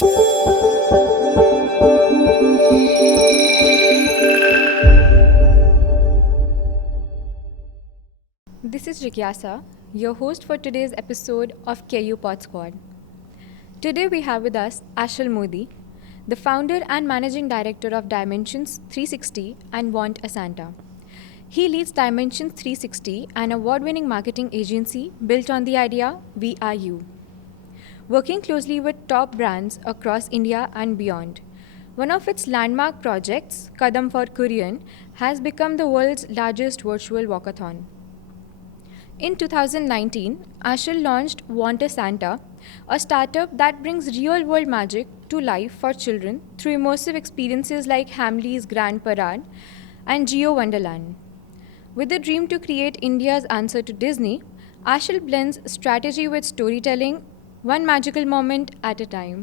This is Jigyasa, your host for today's episode of KU Pod Squad. Today we have with us Ashil Modi, the founder and managing director of Dimensions 360 and Want a Santa. He leads Dimensions 360, an award-winning marketing agency built on the idea "We are you." Working closely with top brands across India and beyond. One of its landmark projects, Kadam for Korean, has become the world's largest virtual walkathon. In 2019, Ashil launched Want a Santa, a startup that brings real world magic to life for children through immersive experiences like Hamley's Grand Parade and Geo Wonderland. With a dream to create India's answer to Disney, Ashil blends strategy with storytelling, one magical moment at a time.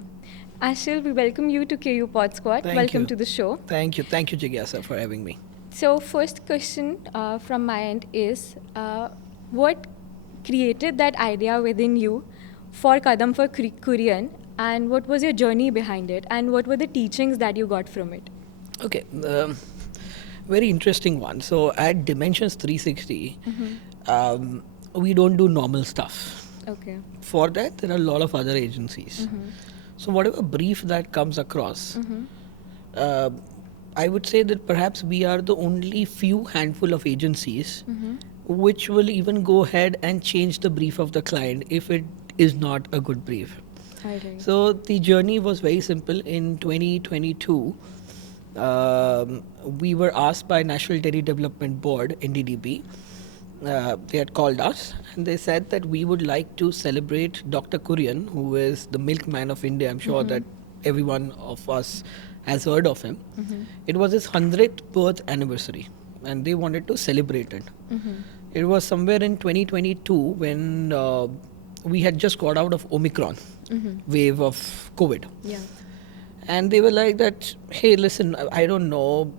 Ashil, we welcome you to KU Pod Squad. Welcome to the show. Thank you, Jigyasa, for having me. So, first question from my end is what created that idea within you for Kadam for Korean, and what was your journey behind it, and what were the teachings that you got from it? Okay, very interesting one. So at Dimensions 360, we don't do normal stuff. Okay. For that, there are a lot of other agencies. So whatever brief that comes across, I would say that perhaps we are the only few handful of agencies which will even go ahead and change the brief of the client if it is not a good brief. Alright. So the journey was very simple. In 2022, we were asked by National Dairy Development Board, NDDB, they had called us and they said that we would like to celebrate Dr. Kurian, who is the milkman of India. I'm sure that every one of us has heard of him. It was his 100th birth anniversary and they wanted to celebrate it. It was somewhere in 2022 when we had just got out of Omicron wave of COVID. Yeah. And they were like that, hey, listen, I don't know,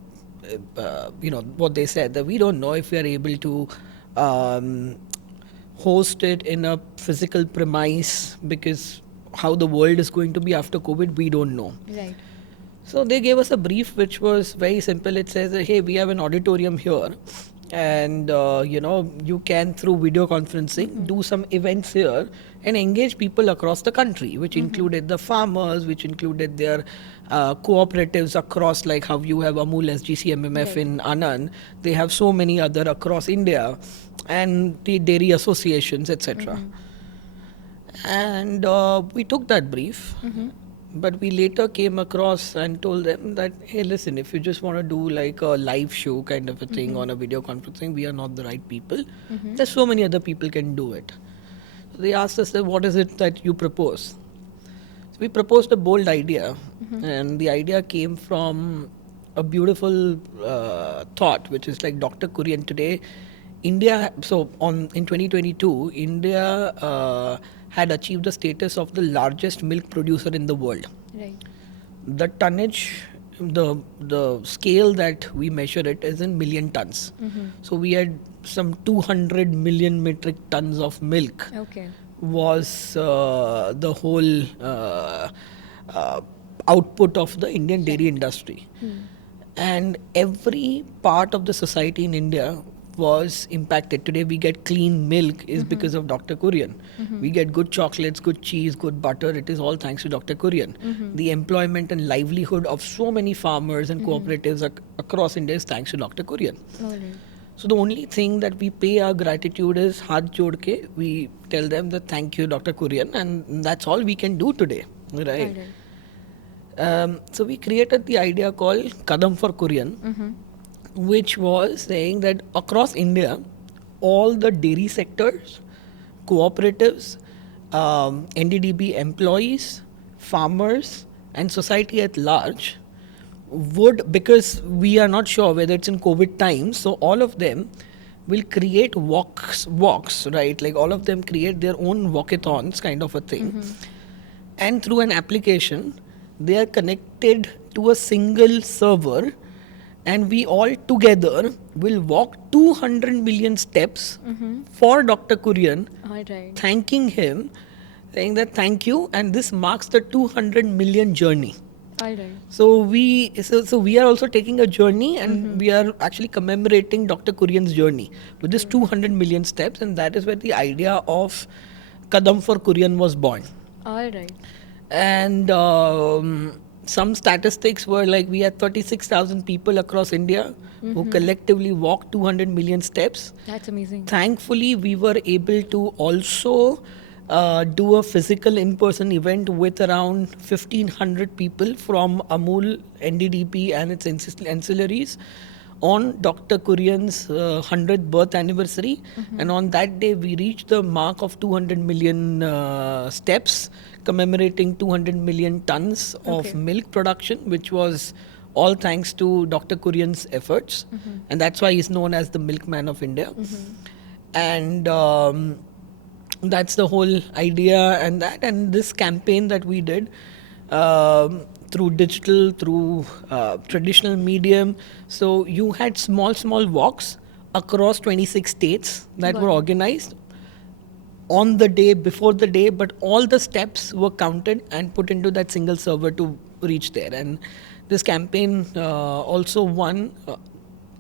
what they said, that we don't know if we are able to host it in a physical premise because how the world is going to be after COVID, we don't know. Right. So they gave us a brief which was very simple. It says, hey, we have an auditorium here and, you can through video conferencing do some events here and engage people across the country, which included the farmers, which included their cooperatives across, like how you have Amul SGC MMF in Anand. They have so many other across India and the dairy associations, etc. And we took that brief. But we later came across and told them that, hey, listen, if you just want to do like a live show kind of a thing on a video conferencing, we are not the right people. There's so many other people can do it. So they asked us, what is it that you propose? So we proposed a bold idea. And the idea came from a beautiful thought, which is like Dr. Kurian today. India, in 2022, India had achieved the status of the largest milk producer in the world. Right. The tonnage, the scale that we measure it is in million tons. So we had some 200 million metric tons of milk. Okay. Was the whole output of the Indian dairy industry. And every part of the society in India was impacted. Today we get clean milk is because of Dr. Kurian. We get good chocolates, good cheese, good butter. It is all thanks to Dr. Kurian. The employment and livelihood of so many farmers and cooperatives across India is thanks to Dr. Kurian. Alright. So the only thing that we pay our gratitude is haath jod ke, we tell them that thank you Dr. Kurian, and that's all we can do today, right? So we created the idea called Kadam for Kurian, which was saying that across India, all the dairy sectors, cooperatives, NDDB employees, farmers and society at large would, because we are not sure whether it's in COVID times, so all of them will create walks, right? Like all of them create their own walkathons kind of a thing. And through an application, they are connected to a single server and we all together will walk 200 million steps for Dr. Kurian, Alright. thanking him saying that thank you, and this marks the 200 million journey. All right. So we are also taking a journey, and we are actually commemorating Dr. Kurian's journey with this 200 million steps, and that is where the idea of Kadam for Kurian was born. All right. And some statistics were like we had 36,000 people across India who collectively walked 200 million steps. That's amazing. Thankfully, we were able to also do a physical in-person event with around 1,500 people from Amul, NDDP and its ancillaries on Dr. Kurian's 100th birth anniversary. And on that day, we reached the mark of 200 million steps, commemorating 200 million tons of milk production, which was all thanks to Dr. Kurian's efforts. And that's why he's known as the milkman of India. And that's the whole idea. And this campaign that we did through digital, through traditional medium. So you had small walks across 26 states that were organized on the day, before the day, but all the steps were counted and put into that single server to reach there. And this campaign also won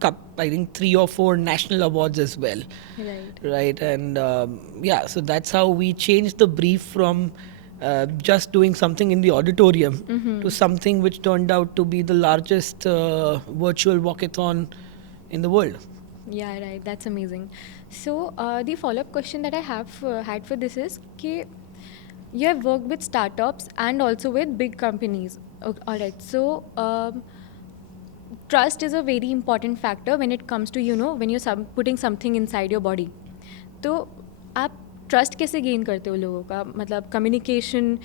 I think 3 or 4 national awards as well. Right. And so that's how we changed the brief from just doing something in the auditorium to something which turned out to be the largest virtual walkathon in the world. Yeah, right. That's amazing. So the follow-up question that I have had for this is, you have worked with startups and also with big companies. Okay, all right. So trust is a very important factor when it comes to, when you're putting something inside your body. तो आप trust कैसे gain करते हो लोगों का, मतलब communication,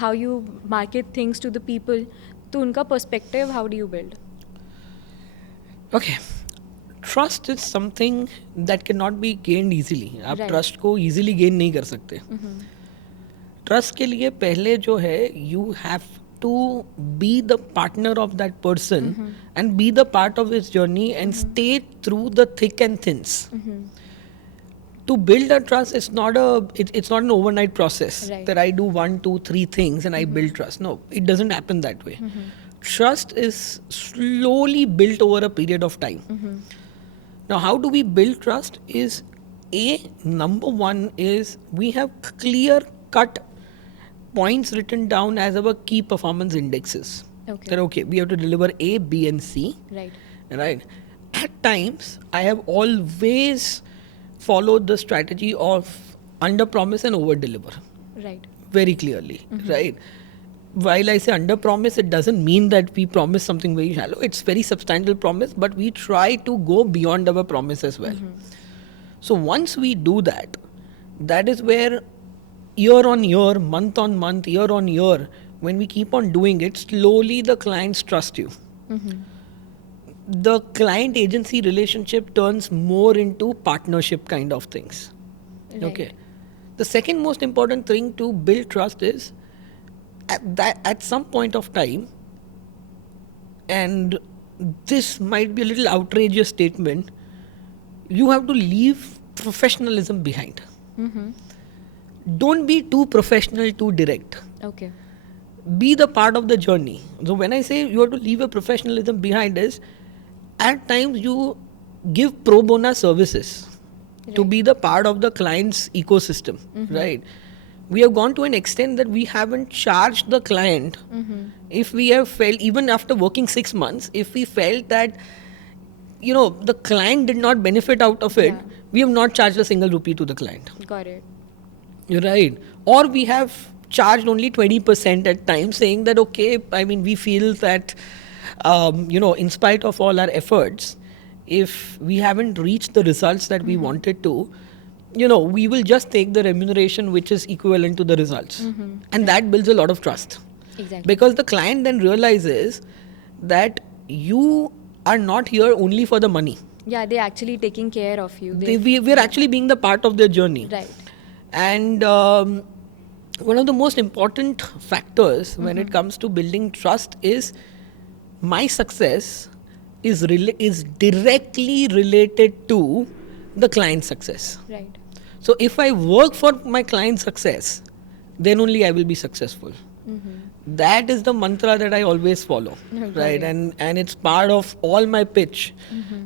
how you market things to the people, तो उनका perspective how do you build? Okay, trust is something that can not be gained easily. आप ट्रस्ट को इजीली गेन नहीं कर सकते. ट्रस्ट के लिए पहले जो है, you have to be the partner of that person and be the part of his journey and stay through the thick and thins. To build a trust, it's not an overnight process that I do 1, 2, 3 things and I build trust. No, it doesn't happen that way. Trust is slowly built over a period of time. Now, how do we build trust? Is number one is we have clear cut points written down as our key performance indexes. That we have to deliver A, B and C. Right. At times, I have always followed the strategy of under promise and over deliver. Right. Very clearly. Right. While I say under promise, it doesn't mean that we promise something very shallow. It's very substantial promise, but we try to go beyond our promise as well. So once we do that, that is where year on year, month on month, year on year, when we keep on doing it, slowly the clients trust you. The client agency relationship turns more into partnership kind of things. Okay. The second most important thing to build trust is at some point of time, and this might be a little outrageous statement, you have to leave professionalism behind. Don't be too professional, too direct. Okay. Be the part of the journey. So when I say you have to leave a professionalism behind is, at times you give pro bono services to be the part of the client's ecosystem, right? We have gone to an extent that we haven't charged the client. If we have felt, even after working 6 months, if we felt that, the client did not benefit out of it, we have not charged a single rupee to the client. Got it. You're right. Or we have charged only 20% at times, saying that, we feel that, in spite of all our efforts, if we haven't reached the results that we wanted to, we will just take the remuneration which is equivalent to the results. And that builds a lot of trust. Exactly. Because the client then realizes that you are not here only for the money. Yeah, they're actually taking care of you. We're actually being the part of their journey. Right. And one of the most important factors when it comes to building trust is my success is directly related to the client's success. Right. So if I work for my client's success, then only I will be successful. That is the mantra that I always follow, right? And it's part of all my pitch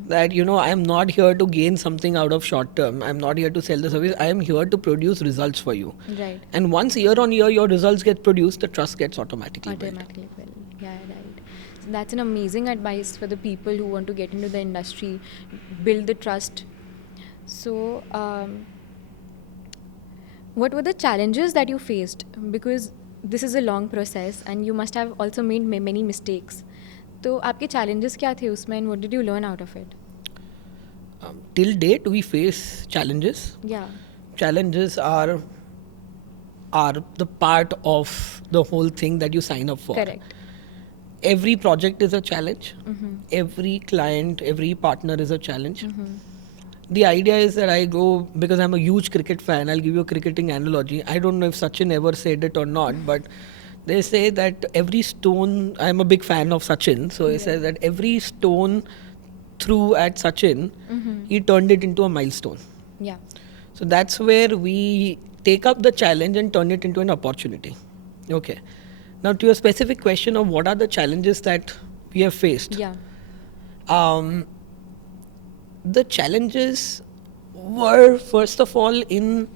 that I am not here to gain something out of short term. I'm not here to sell the service. I am here to produce results for you. Right. And once year on year your results get produced, the trust gets automatically built. Yeah, right. So that's an amazing advice for the people who want to get into the industry, build the trust. So, what were the challenges that you faced? Because this is a long process and you must have also made many mistakes. तो आपके challenges क्या थे उसमें and what did you learn out of it? Till date we face challenges. Yeah. Challenges are the part of the whole thing that you sign up for. Correct. Every project is a challenge. Every client, every partner is a challenge. The idea is that I go, because I'm a huge cricket fan, I'll give you a cricketing analogy. I don't know if Sachin ever said it or not, but they say that every stone, I'm a big fan of Sachin, so he says that every stone threw at Sachin, he turned it into a milestone. Yeah. So that's where we take up the challenge and turn it into an opportunity. Okay. Now to your specific question of what are the challenges that we have faced. Yeah. The challenges were first of all in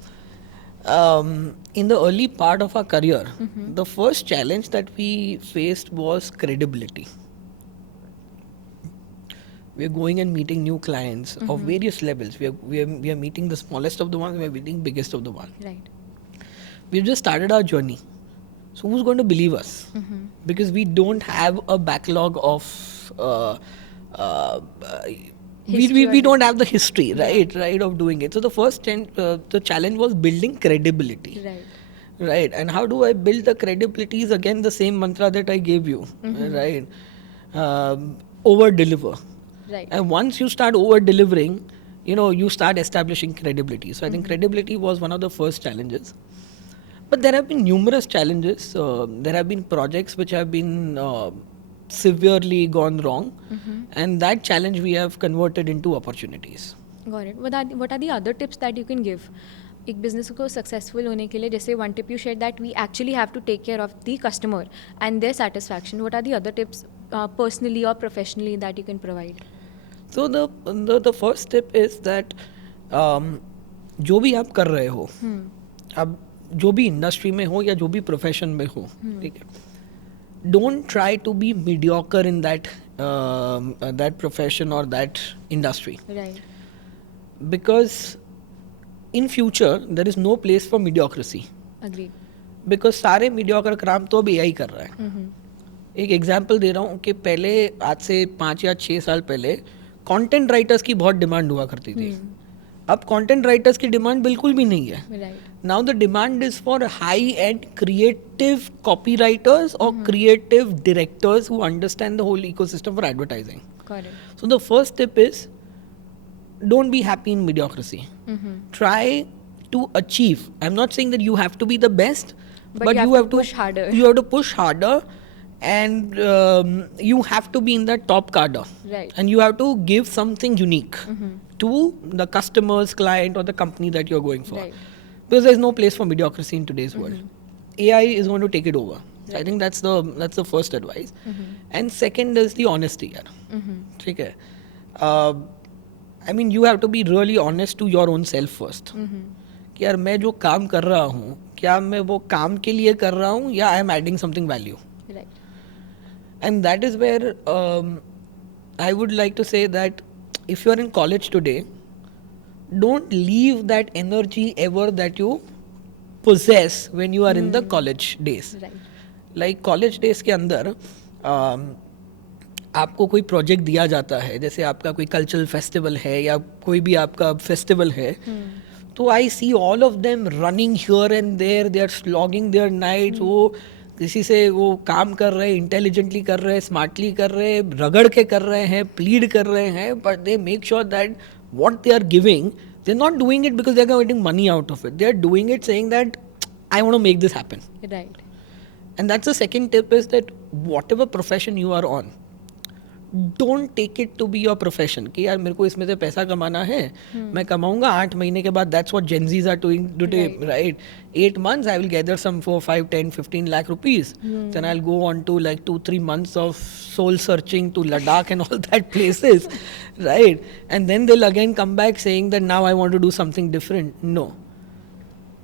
the early part of our career. The first challenge that we faced was credibility. We are going and meeting new clients of various levels. We are meeting the smallest of the ones. We are meeting biggest of the one. Right. We've just started our journey. So who's going to believe us? Because we don't have a backlog of we don't have the history, right, of doing it. So the first the challenge was building credibility. Right. And how do I build the credibility is again the same mantra that I gave you, right? Over deliver. Right. And once you start over delivering, you start establishing credibility. So I think credibility was one of the first challenges. But there have been numerous challenges. There have been projects which have been severely gone wrong, and that challenge we have converted into opportunities. Got it. What are the other tips that you can give? एक business को successful होने के लिए, जैसे one tip you shared that we actually have to take care of the customer and their satisfaction. What are the other tips personally or professionally that you can provide? So the first tip is that जो भी आप कर रहे हो, अब जो भी industry में हो या जो भी प्रोफेशन में हो, ठीक है, don't try to be mediocre in that profession or that industry. Right. Because in future there is no place for mediocrity. Agreed. Because सारे mediocre काम तो अब AI कर रहा है. एक एग्जांपल दे रहा हूँ कि पहले आज से 5 या 6 साल पहले कंटेंट राइटर्स की बहुत डिमांड हुआ करती थी. अब कंटेंट राइटर्स की डिमांड बिल्कुल भी नहीं है. Right. Now the demand is for high-end creative copywriters or creative directors who understand the whole ecosystem for advertising. Got it. So the first tip is don't be happy in mediocrity. Try to achieve. I'm not saying that you have to be the best, But you have to push harder. You have to push harder, and you have to be in that top cadre. Right. And you have to give something unique to the customers, client, or the company that you're going for. Right. Because there's no place for mediocrity in today's world. AI is going to take it over. So I think that's the first advice. And second is the honesty. ठीक है. I mean, you have to be really honest to your own self first. कि यार मैं जो काम कर रहा हूँ, क्या मैं वो काम के लिए कर रहा हूँ या I am adding something value. Right. And that is where I would like to say that if you are in college today, don't leave that energy ever that you possess when you are in the college days. Right. Like college days के अंदर आपको कोई project दिया जाता है, जैसे आपका कोई कल्चरल फेस्टिवल है या कोई भी आपका फेस्टिवल है, तो I see all of them running here and there, they are slogging their nights. वो किसी से वो काम कर रहे हैं, इंटेलिजेंटली कर रहे हैं, स्मार्टली कर रहे हैं, रगड़ के कर रहे हैं, प्लीड कर रहे हैं, but they make sure that what they are giving, they're not doing it because they're getting money out of it. They're doing it saying that I want to make this happen. Right. And that's the second tip, is that whatever profession you are on, don't take it to be your profession कि यार मेरे को इसमें से पैसा कमाना है, मैं कमाऊंगा 8 महीने के बाद. That's what genzies are doing today, right? 8 months I will gather some 4, 5, 10, 15 lakh rupees. Then I'll go on to like 2-3 months of soul searching to Ladakh and all that places, right? And then they'll again come back saying that now I want to do something different. No.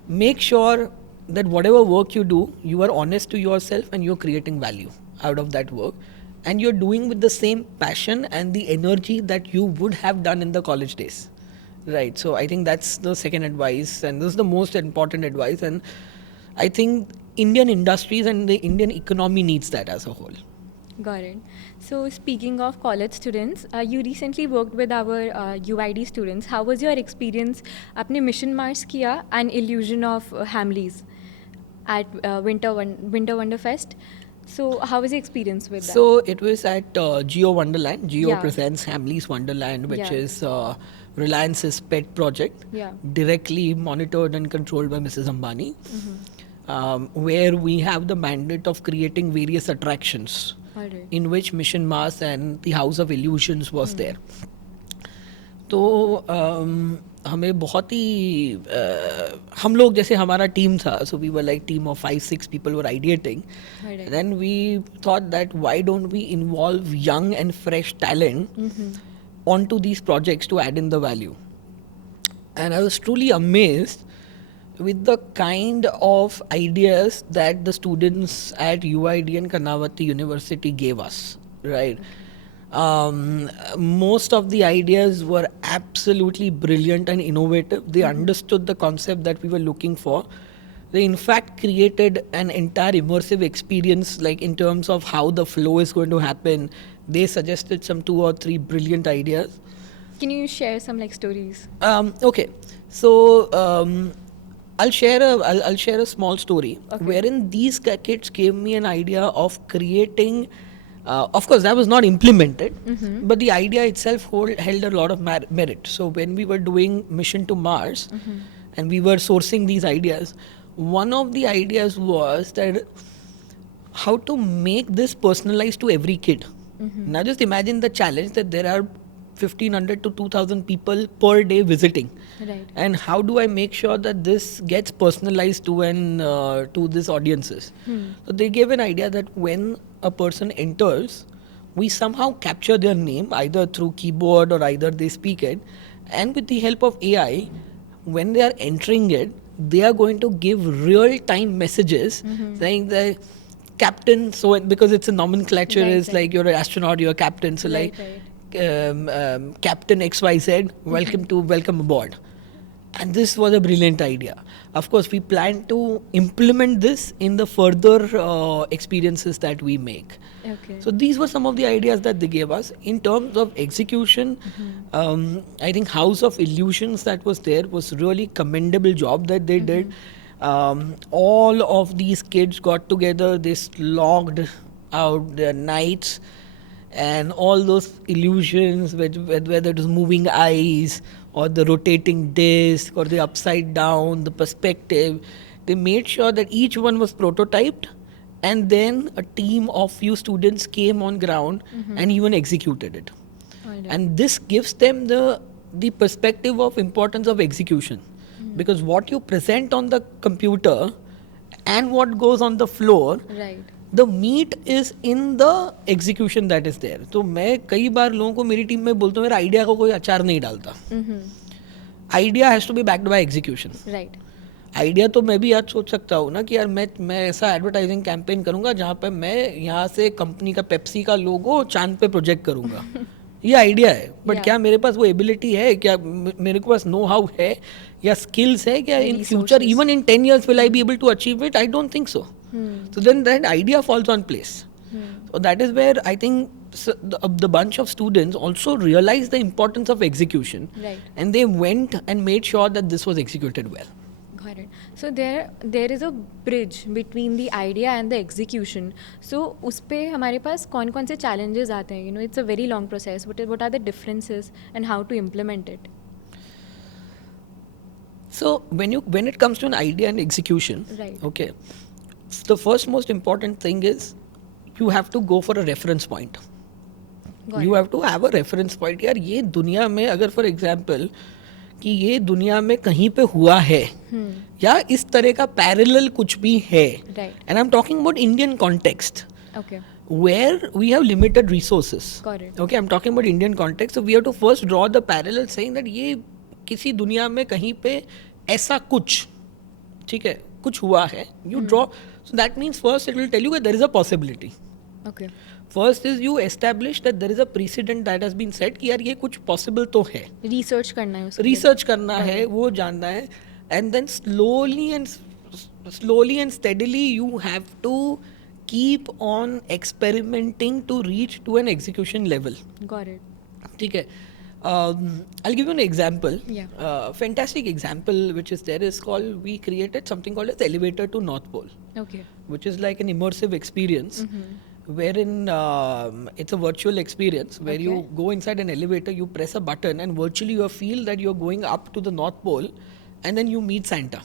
Make sure that whatever work you do, you are honest to yourself and you're creating value out of that work. And you're doing with the same passion and the energy that you would have done in the college days. Right. So I think that's the second advice, and this is the most important advice. And I think Indian industries and the Indian economy needs that as a whole. Got it. So speaking of college students, you recently worked with our UID students. How was your experience? आपने Mission Mars किया and Illusion of Hamleys at Winter Wonder Fest. So how was the experience with that? So it was at Geo Wonderland. Geo Yeah. presents Hamleys Wonderland, which Yeah. is Reliance's pet project, Yeah. directly monitored and controlled by Mrs. Ambani, where we have the mandate of creating various attractions, Alright. in which Mission Mars and the House of Illusions was there. तो हमें बहुत ही हम लोग जैसे हमारा team था, so we were like team of 5-6 people were ideating. Alright. Then we thought that why don't we involve young and fresh talent onto these projects to add in the value. And I was truly amazed with the kind of ideas that the students at UID and Karnavati University gave us, right? Most of the ideas were absolutely brilliant and innovative. They understood the concept that we were looking for. They in fact created an entire immersive experience, like in terms of how the flow is going to happen. They suggested some 2 or 3 brilliant ideas. Can you share some like stories? Okay, so I'll share a small story wherein these kids gave me an idea of creating. Of course, that was not implemented, but the idea itself held a lot of merit. So when we were doing Mission to Mars, and we were sourcing these ideas, one of the ideas was that how to make this personalized to every kid. Now just imagine the challenge that there are 1,500 to 2,000 people per day visiting. Right. And how do I make sure that this gets personalized to these audiences? So they gave an idea that when a person enters, we somehow capture their name either through keyboard or either they speak it, and with the help of AI, when they are entering it, they are going to give real-time messages saying that captain, so because it's a nomenclature, Right, is right. like you're an astronaut, you're a captain, so Right, like Captain XYZ, welcome aboard. And this was a brilliant idea. Of course, we plan to implement this in the further experiences that we make. Okay. So these were some of the ideas that they gave us. In terms of execution, I think House of Illusions that was there was really commendable job that they did. All of these kids got together, they slogged out their nights, and all those illusions, whether it was moving eyes or the rotating disc or the upside down, the perspective, they made sure that each one was prototyped, and then a team of few students came on ground and even executed it. Alright. And this gives them the perspective of importance of execution, because what you present on the computer and what goes on the floor, Right. the meat is in the execution that is there. तो मैं कई बार लोगों को मेरी team में बोलता हूँ मेरा आइडिया को कोई अचार नहीं डालता. Idea has to be backed by execution. Right. Idea तो मैं भी आज सोच सकता हूँ ना कि यार मैं ऐसा एडवर्टाइजिंग कैंपेन करूंगा जहाँ पे मैं यहाँ से कंपनी का पेप्सी का लोगो चांद पे प्रोजेक्ट करूंगा. ये आइडिया है, बट Yeah. क्या मेरे पास वो एबिलिटी है, क्या मेरे को पास नो हाउ है या स्किल्स है, क्या in future Resources. Even in 10 years will I be able to achieve it? I don't think so. So then that idea falls on place. So that is where I think the bunch of students also realized the importance of execution. Right. And they went and made sure that this was executed well. Got it. So there is a bridge between the idea and the execution. So उस पे हमारे पास कौन कौन से challenges आते हैं? You know, it's a very long process. What are the differences and how to implement it? So when it comes to an idea and execution, Right. okay, the first most important thing is you have to go for a reference point. Got you it. Have to have a reference point. यार ये दुनिया में अगर for example कि ये दुनिया में कहीं पे हुआ है या इस तरह का पैरेलल कुछ भी है, Right. And I am talking about Indian context Okay. where we have limited resources. Got it. Okay, I'm talking about Indian context. So we have to first draw the parallel saying that ये किसी दुनिया में कहीं पे ऐसा कुछ, ठीक है, कुछ हुआ है. You draw. So that means first it will tell you that there is a possibility. Okay. First is you establish that there is a precedent that has been set कि यार ये कुछ possible तो है. Research करना है उसके लिए. रिसर्च करना है, वो जानना है, and then slowly and steadily you have to keep on experimenting to reach to an execution level. Got it. ठीक है. I'll give you an example. Yeah. Fantastic example which is there is called, we created something called as elevator to North Pole, Okay. which is like an immersive experience wherein it's a virtual experience where you Okay. go inside an elevator, you press a button and virtually you feel that you're going up to the North Pole and then you meet Santa.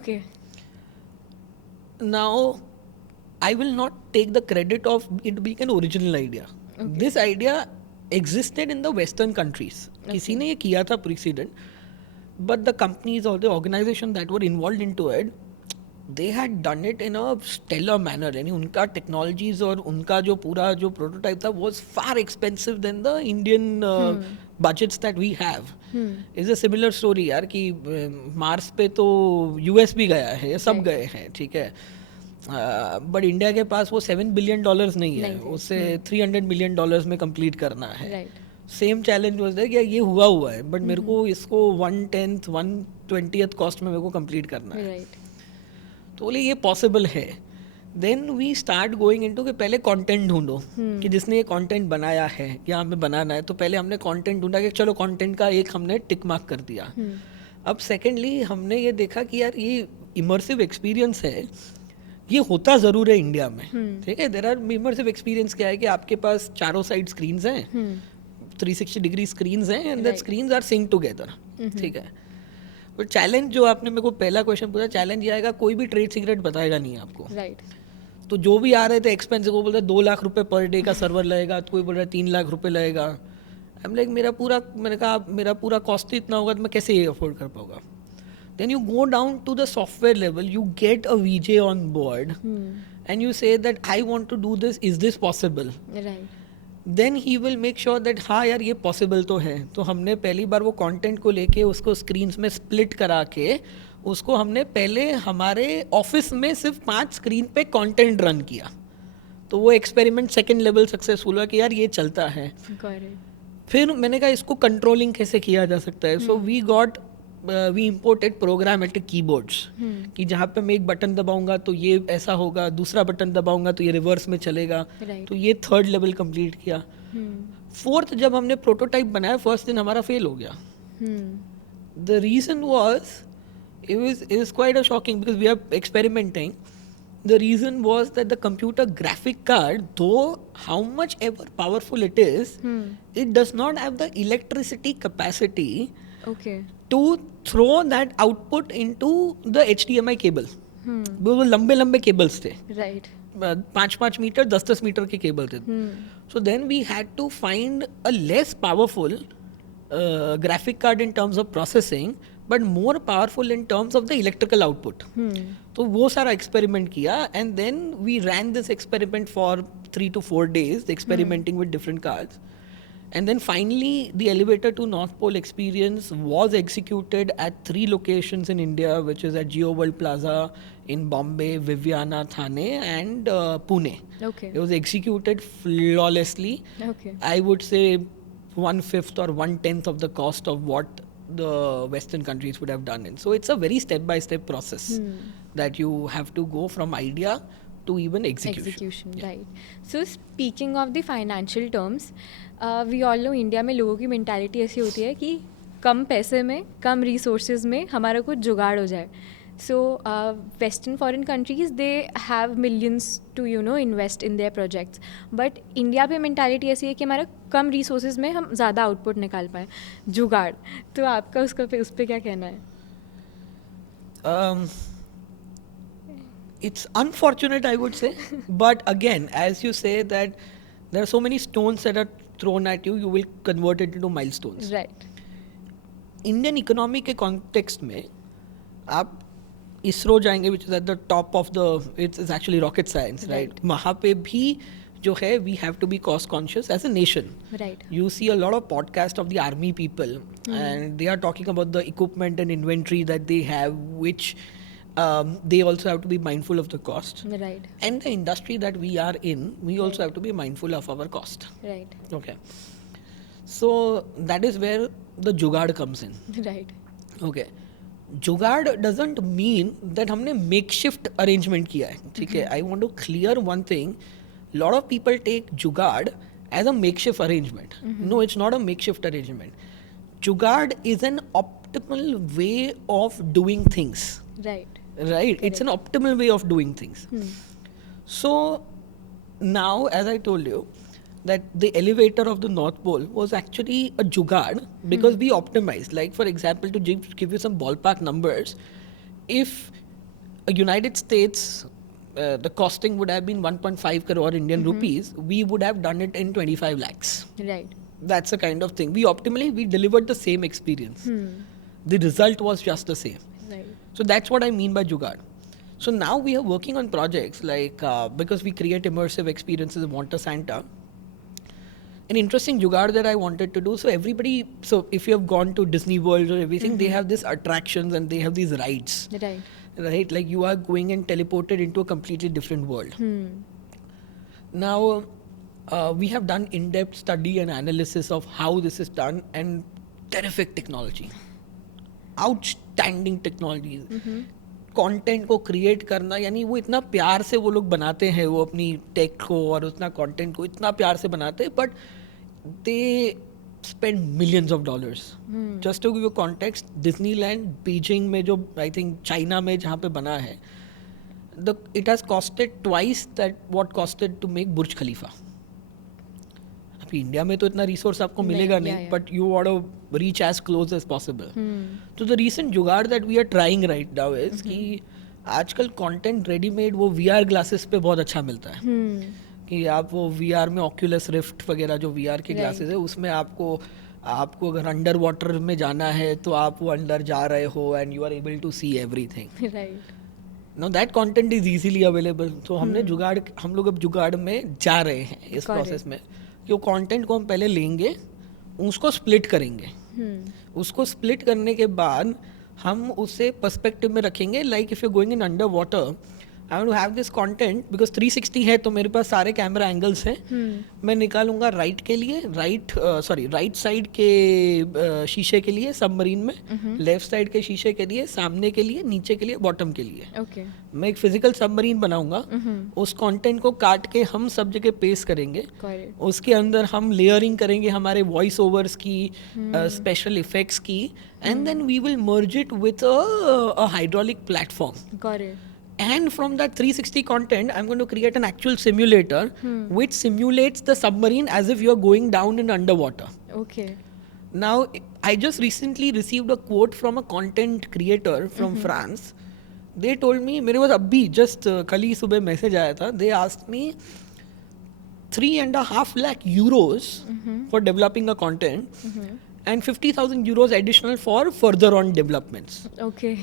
Okay. Now, I will not take the credit of it being an original idea. Okay. This idea existed in the Western countries. किसी ने ये किया था precedent, but the companies or the organization that were involved into it, they had done it in a stellar manner. यानी उनका technologies और उनका जो पूरा जो prototype था was far expensive than the Indian budgets that we have. It's a similar story यार कि मार्स पे तो US भी गया है, सब Right. गए हैं, ठीक है. बट इंडिया के पास वो $7 बिलियन नहीं है, नहीं थे. उसे $300 मिलियन में कंप्लीट करना है. Right. Same challenge was there कि ये हुआ है, बट मेरे को इसको 1/10 1/20th कॉस्ट में मेरे को कंप्लीट करना है. Right. तो बोले ये पॉसिबल है. Then we start going into कि पहले कंटेंट ढूंढो कि जिसने ये कंटेंट बनाया है या हमें बनाना है, तो पहले हमने कंटेंट ढूंढा कि चलो कंटेंट का एक हमने टिक मार्क कर दिया. अब सेकेंडली हमने ये देखा कि यार ये इमर्सिव एक्सपीरियंस है, ये होता ज़रूर है इंडिया में. ठीक है, देयर आर इमर्सिव एक्सपीरियंस क्या है कि आपके पास चारों साइड स्क्रीन्स हैं, 360 डिग्री स्क्रीन्स हैं, and that Right. Screens are sync together. ठीक है. बट चैलेंज जो आपने मेरे को पहला क्वेश्चन पूछा, चैलेंज ये आएगा कोई भी ट्रेड सीक्रेट बताएगा नहीं आपको. Right. तो जो भी आ रहे थे एक्सपेंसिव, वो बोलते 2 लाख रुपए पर डे का सर्वर लगेगा, तो कोई बोल रहा है 3 लाख रुपए लगेगा. आई एम लाइक मैंने कहा मेरा पूरा कॉस्ट ही इतना होगा तो मैं कैसे ये अफोर्ड कर पाऊंगा. Then you go down to the software level, you get a VJ on board and you say that I want to do this, is this possible. Right. Then he will make sure that हाँ यार ये possible तो है. तो हमने पहली बार वो content को लेके उसको स्क्रीन्स में स्प्लिट करा के उसको हमने पहले हमारे ऑफिस में सिर्फ 5 स्क्रीन पे कंटेंट रन किया. तो वो एक्सपेरिमेंट सेकंड लेवल सक्सेसफुल हुआ कि यार ये चलता है. Got it. फिर मैंने कहा इसको कंट्रोलिंग कैसे किया जा सकता है. So we imported programmatic keyboards कि जहाँ पे मैं एक बटन दबाऊंगा तो ये ऐसा होगा, दूसरा बटन दबाऊंगा तो ये रिवर्स में चलेगा. Right. तो ये 3rd लेवल कंप्लीट किया. 4th जब हमने प्रोटोटाइप बनाया, फर्स्ट दिन हमारा फेल हो गया. The reason was it was quite a shocking because we are experimenting. The reason was that the computer graphic card, though how much ever powerful it is, it does not have the electricity capacity Okay. to throw that output into the HDMI cable. वो लंबे लंबे cables थे, Right. 5-5 metre 10-10 metre के cable थे. So then we had to find a less powerful graphic card in terms of processing, but more powerful in terms of the electrical output. तो वो सारा experiment किया, and then we ran this experiment for 3 to 4 days, experimenting with different cards. And then finally, the elevator to North Pole experience was executed at 3 locations in India, which is at Geo World Plaza in Bombay, Viviana, Thane, and Pune. Okay. It was executed flawlessly. Okay. I would say 1/5 or 1/10 of the cost of what the Western countries would have done it. So it's a very step-by-step process that you have to go from idea to even execution. Right. So speaking of the financial terms, we all know India में लोगों की mentality ऐसी होती है कि कम पैसे में, कम resources में हमारा कुछ जुगाड़ हो जाए. So Western foreign countries, they have millions to invest in their projects. But India पे मेंटालिटी ऐसी है कि हमारा कम रिसोर्सेज में हम ज़्यादा आउटपुट निकाल पाएँ. जुगाड़. तो आपका उस पर क्या कहना है? It's unfortunate, I would say. But again, as you say that there are so many stones that are thrown at you, you will convert it into milestones. Right. Indian economy के कॉन्टेक्स्ट में आप इसरो जाएंगे which is at the top of the it's actually rocket science, right? वहाँ पे भी जो है we have to be cost conscious as a nation. Right. You see a lot of podcasts of the army people, and they are talking about the equipment and inventory that they have, which they also have to be mindful of the cost. Right. And the industry that we are in, we also have to be mindful of our cost. Right. Okay. So that is where the jugaad comes in. Right. Okay. Jugaad doesn't mean that हमने makeshift arrangement किया है, ठीक है? I want to clear one thing. Lot of people take jugaad as a makeshift arrangement. No, it's not a makeshift arrangement. Jugaad is an optimal way of doing things. Right. Right? It's an optimal way of doing things. So now, as I told you, that the elevator of the North Pole was actually a jugaad because we optimized. Like, for example, to give you some ballpark numbers, if a United States, the costing would have been 1.5 crore Indian rupees, we would have done it in 25 lakhs. Right. That's the kind of thing. We delivered the same experience. The result was just the same. Right. So that's what I mean by jugaad. So now we are working on projects like, because we create immersive experiences in Monte Santa. An interesting jugaad that I wanted to do. So if you have gone to Disney World or everything, they have these attractions and they have these rides. Right. Right? Like you are going and teleported into a completely different world. Now, we have done in-depth study and analysis of how this is done, and terrific technology. Outstanding technology. Content को create करना, यानी वो इतना प्यार से वो लोग बनाते हैं वो अपनी टेक को और उतना कंटेंट को इतना प्यार से बनाते हैं, but they spend millions of dollars. Just to give you context, Disneyland Beijing में जो आई थिंक चाइना में जहाँ पे बना है, it has costed twice that what costed to make Burj Khalifa. अभी इंडिया में तो इतना रिसोर्स आपको मिलेगा नहीं, but you want to reach as close as possible. So the recent jugaad that we are trying right now is कि आजकल content readymade वो VR ग्लासेस पे बहुत अच्छा मिलता है. कि आप वो VR में ऑक्यूलस रिफ्ट वगैरह जो VR के ग्लासेस है, उसमें आपको अगर अंडर वाटर में जाना है तो आप वो अंदर जा रहे हो and you are able to see everything. Right. Now that content is easily available. तो हम लोग अब जुगाड़ में जा रहे हैं इस प्रोसेस में कि वो कंटेंट को हम पहले लेंगे, उसको स्प्लिट करेंगे. उसको स्प्लिट करने के बाद हम उसे पर्सपेक्टिव में रखेंगे. Like if you going in under water, I want to have this content because 360 है तो मेरे पास सारे कैमरा एंगल्स हैं. मैं निकालूंगा राइट के लिए, राइट साइड के शीशे के लिए सबमरीन में, लेफ्ट साइड के शीशे के लिए, सामने के लिए, नीचे के लिए, बॉटम के लिए. Okay. मैं एक फिजिकल सबमरीन बनाऊंगा. उस कंटेंट को काट के हम सब जगह पेस्ट करेंगे. Correct. उसके अंदर हम लेयरिंग करेंगे हमारे वॉइस ओवर्स की, स्पेशल इफेक्ट्स की, and then we will merge it with a hydraulic platform. Got it. And from that 360 content, I'm going to create an actual simulator which simulates the submarine as if you're going down in underwater. Okay. Now, I just recently received a quote from a content creator from France. They told me, मेरे पास अभी just कल ही सुबह message आया था. They asked me 3.5 lakh euros for developing a content and 50,000 euros additional for further on developments. Okay.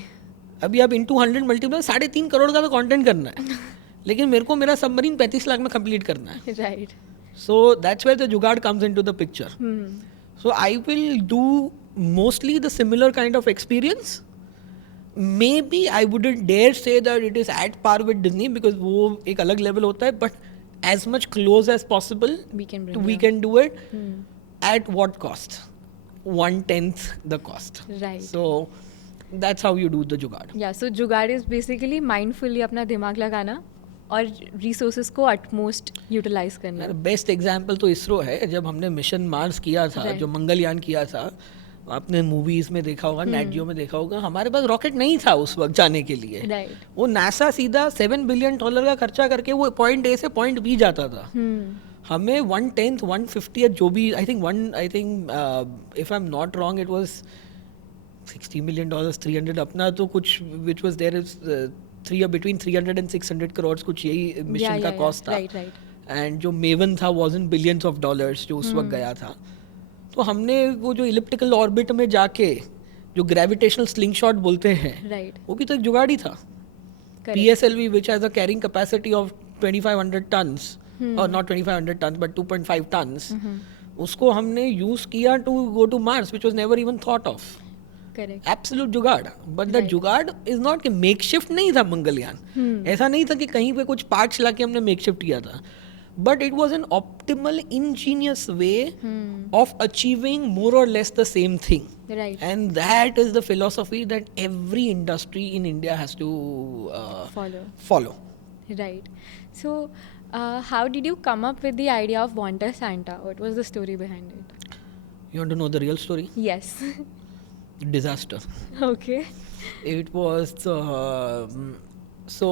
अभी आप into 100 multiply 3.5 crore का तो कंटेंट करना है, लेकिन मेरे को मेरा सबमरीन 35 लाख में कंप्लीट करना है. Right. So that's where the jugaad comes into the picture. So I will do mostly the similar kind of experience. Maybe I wouldn't dare say that it is at par with Disney because वो एक अलग level होता है, but as much close as possible we can do it. At what cost? 1/10 the cost. Right. So that's how you do the जुगाड़. Yeah, so जुगाड़ is basically mindfully अपना दिमाग लगाना और resources को utmost utilize करना. बेस्ट एग्जाम्पल तो इसरो है. जब हमने मिशन मार्स किया था, जो मंगलयान किया था, आपने मूवीज में देखा होगा, नेट जियो में देखा होगा, हमारे पास रॉकेट नहीं था उस वक्त जाने के लिए. Right. वो नासा सीधा $7 बिलियन का खर्चा करके वो पॉइंट A से पॉइंट B जाता था. हमें 1/10 1/50 जो भी, I think if I am not wrong it was $60 million 300 अपना तो कुछ which was there is between 300 and 600 crores कुछ यही मिशन का कॉस्ट था. Right. एंड जो मेवन था was in billions of dollars जो उस वक्त गया था. तो हमने वो जो इलिप्टिकल ऑर्बिट में जाके जो ग्रेविटेशनल स्लिंग शॉट बोलते हैं Right. वो भी तो एक जुगाड़ ही था. Correct. PSLV, which has a carrying capacity of 2500 tons, or not 2500 tons, but 2.5 tons, उसको हमने यूज किया to go to Mars, which was never even thought of. Correct. Absolute jugaad. But that Right. Jugaad is not कि makeshift नहीं था मंगलयान. ऐसा नहीं था कि कहीं पे कुछ पार्ट्स लाके हमने मेकशिफ्ट किया था. But it was an optimal ingenious way of achieving more और less the same thing. Right. And that is the philosophy that every industry in India has to follow. Right. So, how did you come up with the idea of Wanta Santa? What was the story behind it? You want to know the real story? Yes. Disaster. Okay. It was so.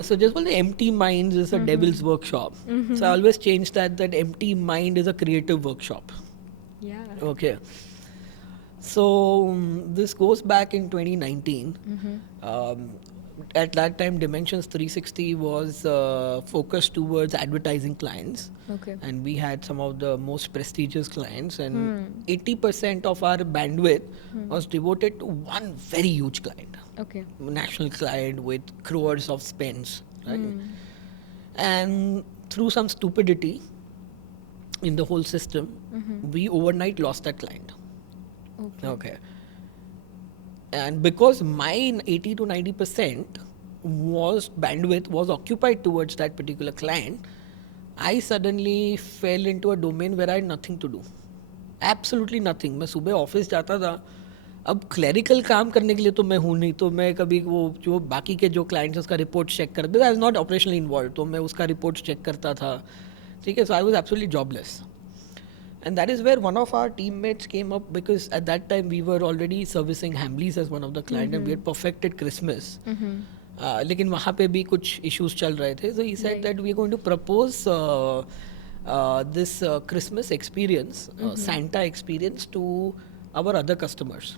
So just well, the empty minds is a devil's workshop. So I always change that empty mind is a creative workshop. Yeah. Okay. So this goes back in 2019. At that time, Dimensions 360 was focused towards advertising clients. Okay. And we had some of the most prestigious clients, and 80% of our bandwidth was devoted to one very huge client, Okay. national client with crores of spends, right? And through some stupidity in the whole system, we overnight lost that client. Okay. Okay. And because my 80 to 90% was bandwidth was occupied towards that particular client, I suddenly fell into a domain where I had nothing to do. Absolutely nothing. मैं सुबह office जाता था. अब clerical काम करने के लिए तो मैं हूँ नहीं, तो मैं कभी वो जो बाकी के जो क्लाइंट्स उसका रिपोर्ट चेक कर, because I was not operationally involved, तो मैं उसका रिपोर्ट चेक करता था. ठीक है. So I was absolutely jobless. And that is where one of our teammates came up, because at that time we were already servicing Hamleys as one of the clients, and we had perfected Christmas. लेकिन वहाँ पे भी कुछ issues चल रहे थे. So he said Right. that we are going to propose this Christmas experience, Santa experience to our other customers.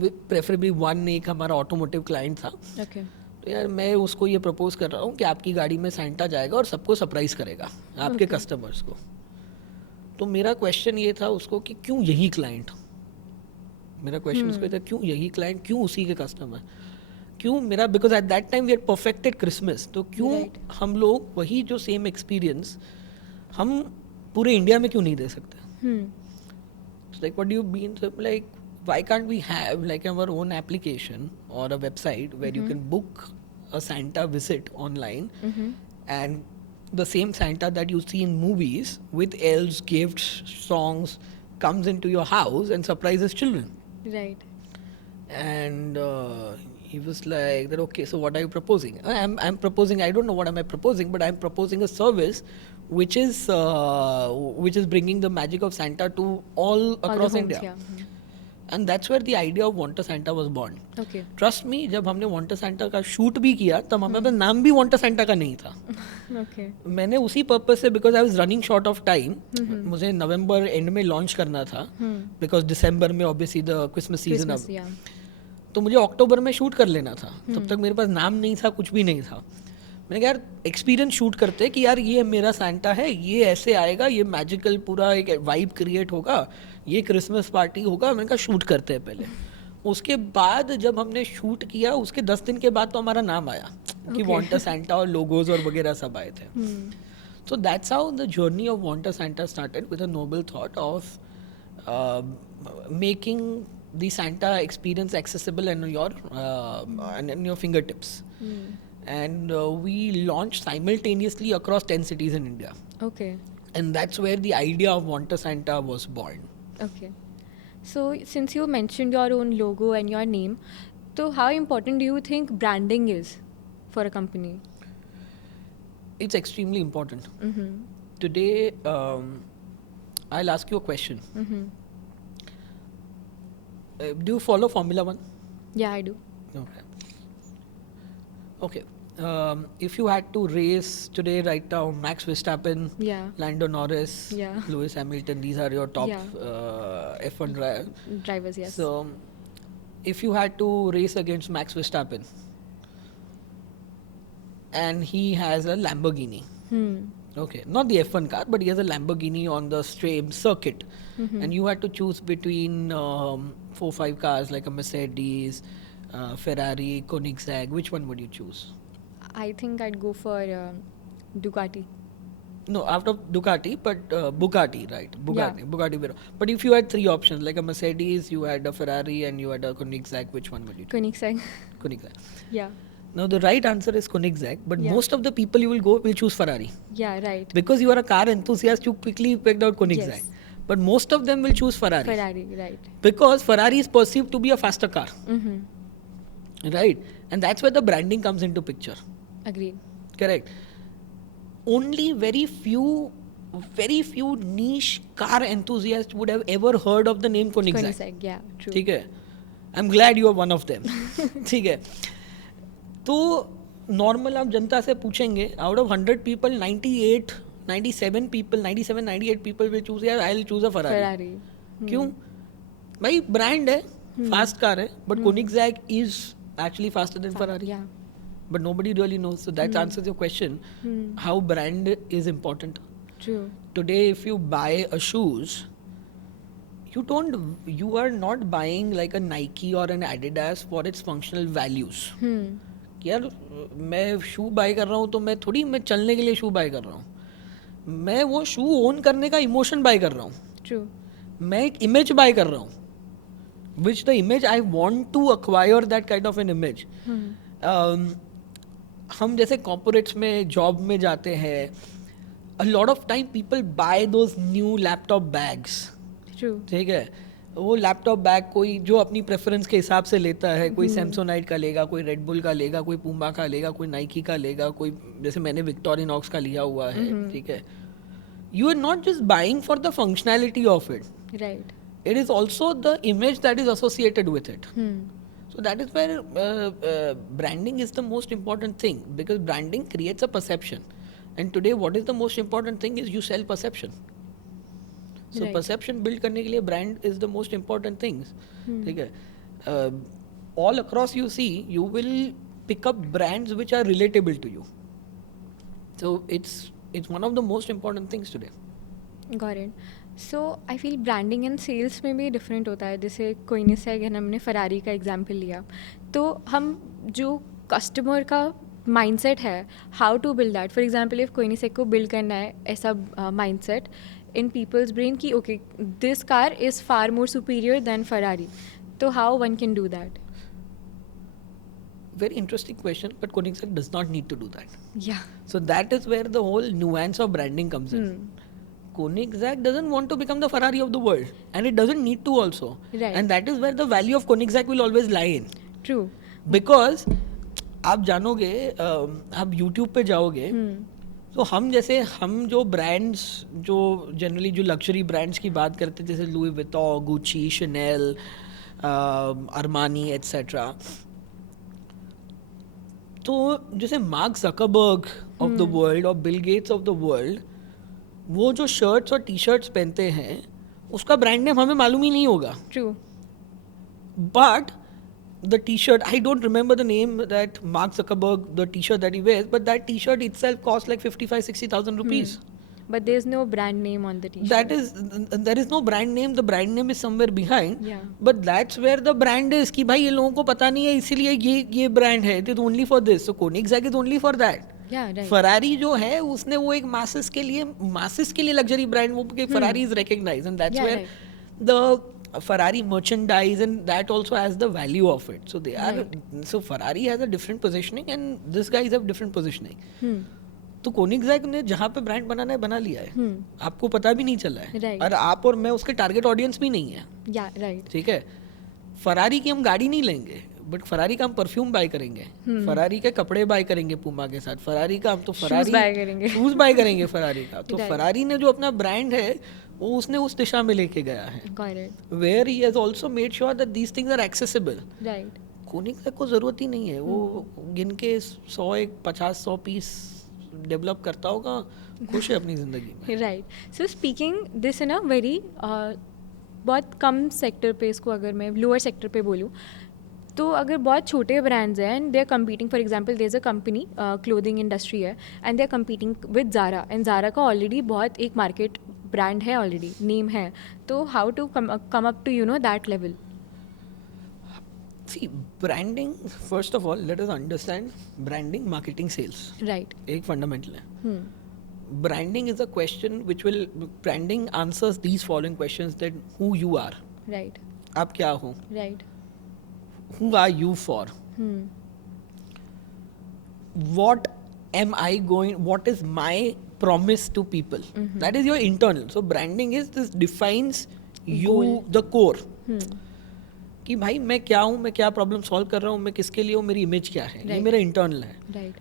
With preferably one, एक हमारा automotive client था. Okay. तो यार मैं उसको ये प्रपोज कर रहा हूँ कि आपकी गाड़ी में सैंटा जाएगा और सबको सरप्राइज करेगा, आपके कस्टमर्स को. तो मेरा क्वेश्चन ये था उसको कि क्यों यही क्लाइंट. मेरा क्वेश्चन उसको था क्यों यही क्लाइंट, क्यों उसी के कस्टमर, क्यों मेरा, because at that time we had perfected Christmas. तो क्यों Right. हम लोग वही जो सेम एक्सपीरियंस हम पूरे इंडिया में क्यों नहीं दे सकते. Like what do you mean? So like why can't we have like our own application or a website where you can book a Santa visit online, and the same Santa that you see in movies with elves, gifts, songs comes into your house and surprises children. Right. And he was like that, okay, so what are you proposing? I'm proposing, I don't know what am I proposing, but I'm proposing a service which is bringing the magic of Santa to all All the across homes, India. yeah. And that's where the idea of Wanta Santa was born. Okay. Trust me, जब हमने Wanta Santa का shoot भी किया तब हमारे पास नाम भी Wanta Santa का नहीं था. Okay. मैंने उसी पर्पज से, because I was running short of time, मुझे नवंबर एंड में लॉन्च करना था, बिकॉज दिसंबर में obviously the Christmas season Christmas, अब, yeah. तो मुझे अक्टूबर में शूट कर लेना था. तब तक मेरे पास नाम नहीं था, कुछ भी नहीं था. मैंने कहा यार एक्सपीरियंस शूट करते कि यार ये मेरा सैंटा है, ये ऐसे आएगा, ये मैजिकल पूरा एक वाइब क्रिएट होगा, ये क्रिसमस पार्टी होगा. मैंने कहा शूट करते हैं पहले. उसके बाद जब हमने शूट किया उसके 10 दिन के बाद तो हमारा नाम आया कि वांटा सैंटा, और लोगोज और वगैरह सब आए थे. So that's how the journey of Wanta Santa started, with a noble thought of making the Santa experience accessible and in your fingertips. And we launched simultaneously across 10 cities in India. Okay. And that's where the idea of Wanta Santa was born. Okay. So, since you mentioned your own logo and your name, so how important do you think branding is for a company? It's extremely important. Today, I'll ask you a question. Do you follow Formula One? Yeah, I do. Okay. Okay. If you had to race today, right now, Max Verstappen, Yeah. Lando Norris, Yeah. Lewis Hamilton, these are your top Yeah. F1 drivers. Drivers, yes. So, if you had to race against Max Verstappen, and he has a Lamborghini. Okay, not the F1 car, but he has a Lamborghini on the same circuit. And you had to choose between 4-5 cars like a Mercedes, Ferrari, Koenigsegg. Which one would you choose? I think I'd go for Ducati. No, after Ducati, but Bugatti, right? Bugatti Veyron. But if you had 3 options, like a Mercedes, you had a Ferrari, and you had a Koenigsegg, which one would you choose? Koenigsegg. Koenigsegg. Yeah. Now the right answer is Koenigsegg, but Yeah. most of the people you will choose Ferrari. Yeah, right. Because you are a car enthusiast, you quickly picked out Koenigsegg. Yes. But most of them will choose Ferrari. Ferrari, right. Because Ferrari is perceived to be a faster car. Mm-hmm. Right? And that's where the branding comes into picture. Agreed. Correct. Only very few niche car enthusiasts would have ever heard of the name Koenigsegg. Koenigsegg, yeah, true. ठीक है. I'm glad you are one of them. ठीक है. तो normal आप जनता से पूछेंगे, out of 100 people 97 people 98 people will choose, यार I will choose a Ferrari. Ferrari. क्यों? भाई ब्रांड है, फास्ट कार है, but Koenigsegg is actually faster than Ferrari. Yeah. But nobody really knows. So that answers your question. How brand is important. True. Today, if you buy a shoes, you are not buying like a Nike or an Adidas for its functional values. यार मैं शू bye कर रहा हूँ तो मैं चलने के लिए शू बाय कर रहा हूँ. मैं वो शू ओन करने का इमोशन बाय कर रहा हूँ. True. मैं एक इमेज बाय कर रहा हूँ, which the image I want to acquire that kind of an image. हम जैसे कॉर्पोरेट्स में जॉब में जाते हैं, a lot of time people buy those new laptop bags. True. ठीक है, वो लैपटॉप बैग कोई जो अपनी प्रेफरेंस के हिसाब से लेता है. कोई सैमसोनाइट का लेगा, कोई रेड बुल का लेगा, कोई पूमा का लेगा, कोई नाइकी का लेगा, कोई जैसे मैंने विक्टोरिनॉक्स का लिया हुआ है. ठीक है, you are not just buying for the functionality of it, Right. it is also the image that is associated with it. So that is where branding is the most important thing, because branding creates a perception, and today what is the most important thing is you sell perception. So Right. perception build करने के लिए brand is the most important things. ठीक है, all across you see, you will pick up brands which are relatable to you. So it's one of the most important things today. Got it. So I feel branding and sales में भी different होता है. जैसे कोइनिसेग है, हमने Ferrari का example लिया, तो हम जो कस्टमर का माइंडसेट है, how to build that. For example if Koenigsegg को बिल्ड करना है ऐसा माइंडसेट इन पीपल्स ब्रेन कि okay this car is far more superior than Ferrari, तो how one can do that. Very interesting question, but Koenigsegg does not need to do that. या. So that is where the whole nuance of branding comes in. Koenigsegg doesn't want to become the Ferrari of the world, and it doesn't need to also. Right. And that is where the value of Koenigsegg will always lie in. True. Because आप जानोगे, आप YouTube पे जाओगे, तो हम जो brands, जो generally जो लग्जरी ब्रांड्स की बात करते हैं, जैसे Louis Vuitton, Gucci, Chanel, Armani etcetera, तो जैसे Mark Zuckerberg of the world और Bill Gates of the world, वो जो शर्ट्स और टी शर्ट्स पहनते हैं, उसका ब्रांड नेम हमें मालूम ही नहीं होगा. True. But the t-shirt, I don't remember the name that Mark Zuckerberg, the t-shirt that he wears, but that t-shirt itself costs like 55,000-60,000 rupees. But there's no brand name on the t-shirt. There is no brand name. The brand name is somewhere behind. Yeah. But that's where the brand is. कि भाई ये लोगों को पता नहीं है, इसीलिए ये brand है. It is only for this. So Koenigsegg is only for that. Yeah, right. Ferrari जो है, उसने वो एक masses के लिए luxury brand, वो Ferrari is recognized, and that's Yeah, where right. the Ferrari merchandise, and that also has the value of it. So they are, Right. so Ferrari has a different positioning, and these guys have different positioning. तो कोनिग्सैग ने जहाँ पे brand बनाना है बना लिया है, आपको पता भी नहीं चला है. Right. और आप और मैं उसके टारगेट ऑडियंस भी नहीं है. Yeah, right. ठीक है, फरारी की हम गाड़ी नहीं लेंगे, बट फरारी का हम परफ्यूम बाय करेंगे, फरारी के कपड़े बाय करेंगे पूमा के साथ, फरारी का हम तो फरारी buy करेंगे. शूज बाय करेंगे फरारी का. तो Right. फरारी ने जो अपना ब्रांड है, वो उसने उस दिशा में लेके गया है, Got it. Where he has also made sure that these things are accessible. Right. Koenigsegg को जरूरत ही नहीं है, वो गिन के 100 पीस डेवलप करता होगा, खुश है अपनी जिंदगी में. Right. So speaking this in a very बहुत कम सेक्टर पे, इसको अगर मैं लोअर सेक्टर पे बोलूँ, तो अगर बहुत छोटे ब्रांड्स हैं and they are competing, for example there is a company clothing industry है and they are competing with Zara, and Zara का ऑलरेडी बहुत एक मार्केट ब्रांड है, ऑलरेडी नेम है, तो how to come up to that level? See, branding, first of all, let us understand branding, marketing, sales. Right. एक fundamental है. Branding is a question which will, branding answers these following questions: that who you are, right. आप क्या हो, right. who are you for, what am I going, what is my promise to people. That is your internal. So branding is, this defines you, Goal. the core. कि भाई मैं क्या हूँ, मैं क्या प्रॉब्लम सॉल्व कर रहा हूँ, मैं किसके लिए हूँ, मेरी इमेज क्या है, ये Right. मेरा इंटरनल है. Right.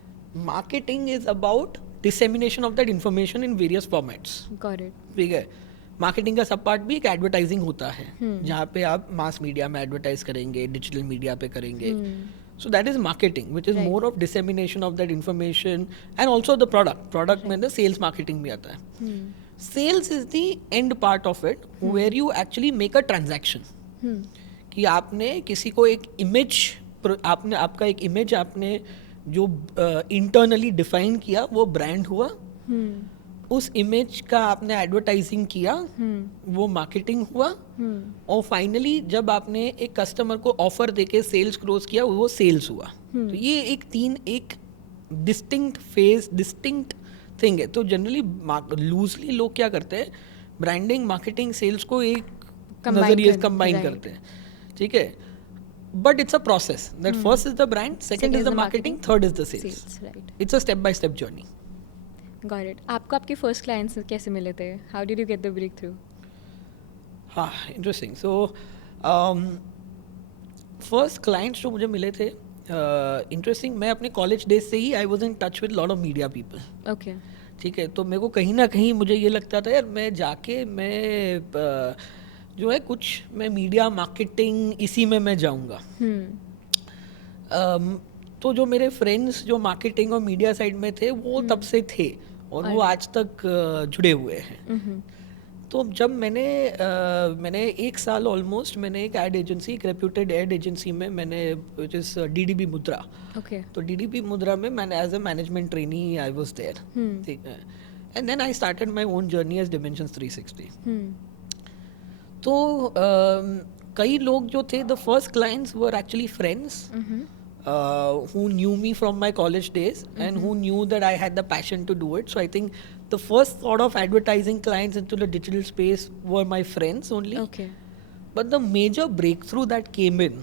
Marketing is about dissemination of that information in various formats. Got it. ठीक है. मार्केटिंग का सब पार्ट भी एक एडवर्टाइजिंग होता है, जहाँ पे आप मास मीडिया में एडवर्टाइज करेंगे, डिजिटल मीडिया पे करेंगे. So that is marketing which is Right. More of dissemination of that information and also the product में सेल्स मार्केटिंग भी आता है. Sales is the end part of it where you actually make a transaction. कि आपने किसी को एक image, आपने आपका एक इमेज आपने जो इंटरनली डिफाइन किया, वो ब्रांड हुआ. उस इमेज का आपने एडवर्टाइजिंग किया, वो मार्केटिंग हुआ. और फाइनली जब आपने एक कस्टमर को ऑफर देके सेल्स क्लोज किया, वो सेल्स हुआ. तो ये एक डिस्टिंक्ट फेज, डिस्टिंक्ट थिंग है. तो जनरली लूजली लोग क्या करते हैं, ब्रांडिंग, मार्केटिंग, सेल्स को एक नजरिए कंबाइन करते हैं. ठीक है. But it's a process that first is the brand, second is the marketing, third is the sales. Right. It's a step by step journey. Got it. आपको आपके फर्स्ट क्लाइंट्स कैसे मिले थे? How did you get the breakthrough? हाँ, interesting. So first clients जो मुझे मिले थे, इंटरेस्टिंग, मैं अपने कॉलेज डेज से ही I was in touch with lot of media people. Okay. ठीक है. तो मेरे को कहीं ना कहीं मुझे ये लगता था, यार मैं जाके मैं जो है कुछ, मैं मीडिया मार्केटिंग इसी में मैं जाऊंगा. तो जो मेरे फ्रेंड्स जो मार्केटिंग और मीडिया साइड में थे, वो तब से थे और वो आज तक जुड़े हुए हैं. तो जब मैंने एक साल ऑलमोस्ट मैंने एक एड एजेंसी, एक रेप्यूटेड एड एजेंसी में मैंने, which is DDB Mudra. Okay. तो डीडीबी मुद्रा में मैंने as a management trainee I was there. ठीक है. And then I started my own journey as dimensions 360. तो कई लोग जो थे, the first clients were actually friends who knew me from my college days and who knew that I had the passion to do it. So I think the first sort of advertising clients into the digital space were my friends only. Okay. But the major breakthrough that came in